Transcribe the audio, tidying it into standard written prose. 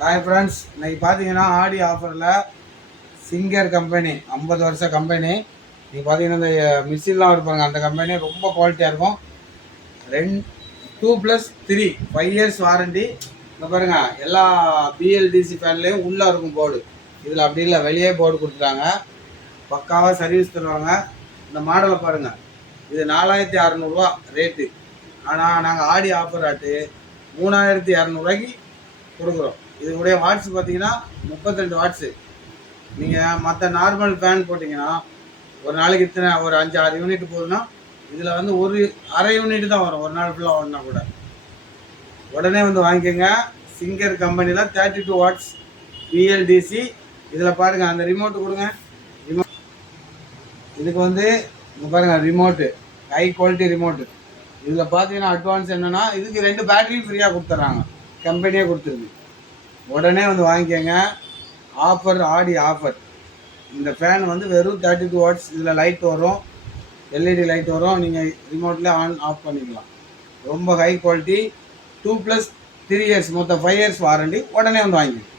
Hi friends, இன்னைக்கு பார்த்தீங்கன்னா ஆடி ஆஃபரில் சிங்கர் கம்பெனி 50 வருஷ கம்பெனி. நீங்கள் பார்த்தீங்கன்னா இந்த மிஷின்லாம் இருப்பாங்க, அந்த கம்பெனி ரொம்ப குவாலிட்டியாக இருக்கும். 2+3 5 இயர்ஸ் வாரண்டி. இப்போ பாருங்கள், எல்லா பிஎல்டிசி ஃபேன்லேயும் உள்ளே இருக்கும் போர்டு. இதில் அப்படி இல்லை, வெளியே போர்டு கொடுத்துட்டாங்க. பக்காவாக சர்வீஸ் தருவாங்க. இந்த மாடலை பாருங்கள், இது 4600 ரேட்டு. ஆனால் நாங்கள் ஆடி ஆஃபர் ஆட்டு 3200 கொடுக்குறோம். இதுடைய வாட்ஸ் பார்த்தீங்கன்னா 32 வாட்ஸு. நீங்கள் மற்ற நார்மல் ஃபேன் போட்டிங்கன்னா ஒரு நாளைக்கு இத்தனை ஒரு 5-6 யூனிட் போகுதுன்னா, இதில் வந்து ஒரு அரை யூனிட் தான் வரும் ஒரு நாள் ஃபுல்லாக ஓடினா கூட. உடனே வந்து வாங்கிக்கோங்க. சிங்கர் கம்பெனியில் 32 வாட்ஸ் பிஎல்டிசி. இதில் பாருங்கள், அந்த ரிமோட்டு கொடுங்க. ரிமோட் இதுக்கு வந்து இங்கே பாருங்கள், ரிமோட்டு ஹை குவாலிட்டி ரிமோட்டு. இதில் பார்த்தீங்கன்னா அட்வான்ஸ் என்னென்னா, இதுக்கு 2 பேட்டரி ஃப்ரீயாக கொடுத்துட்றாங்க, கம்பெனியே கொடுத்துருது. உடனே வந்து வாங்கிக்கோங்க. ஆஃபர், ஆடி ஆஃபர். இந்த ஃபேன் வந்து வெறும் 32 வாட்ஸ். இதில் லைட் வரும், எல்இடி லைட் வரும். நீங்கள் ரிமோட்லேயே ஆன் ஆஃப் பண்ணிக்கலாம். ரொம்ப ஹை குவாலிட்டி. 2+3 இயர்ஸ், மொத்தம் 5 இயர்ஸ் வாரண்டி. உடனே வந்து வாங்கிக்கோங்க.